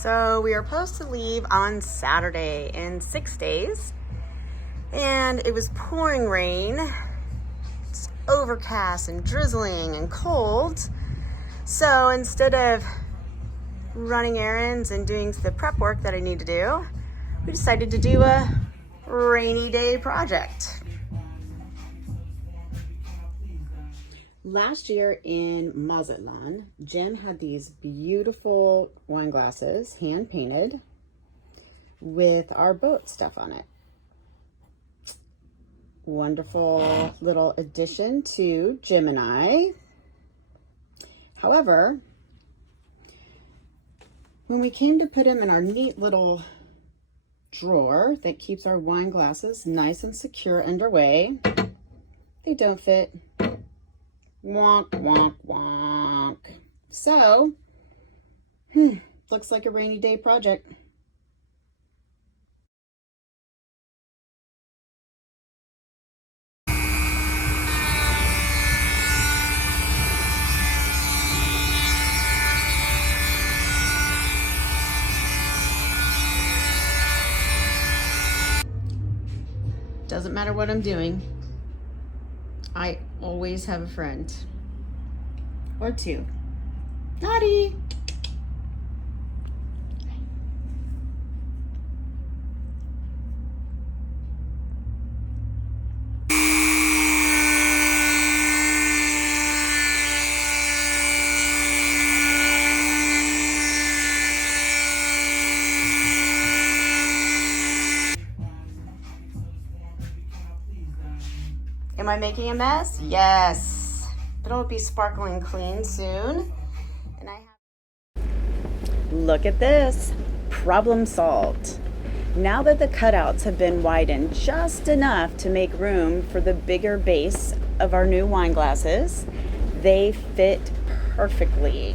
So we are supposed to leave on Saturday in 6 days, and it was pouring rain. It's overcast and drizzling and cold. So instead of running errands and doing the prep work that I need to do, we decided to do a rainy day project. Last year in Mazatlan, Jen had these beautiful wine glasses, hand painted, with our boat stuff on it. Wonderful little addition to Jim and I. However, when we came to put them in our neat little drawer that keeps our wine glasses nice and secure underway, they don't fit. Wonk, wonk, wonk. So, looks like a rainy day project. Doesn't matter what I'm doing, I always have a friend or two. Naughty. Am I making a mess? Yes, but it'll be sparkling clean soon. And look at this, problem solved. Now that the cutouts have been widened just enough to make room for the bigger base of our new wine glasses, they fit perfectly.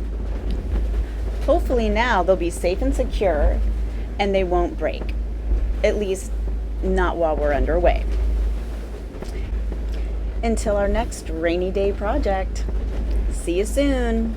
Hopefully now they'll be safe and secure and they won't break, at least not while we're underway. Until our next rainy day project. See you soon.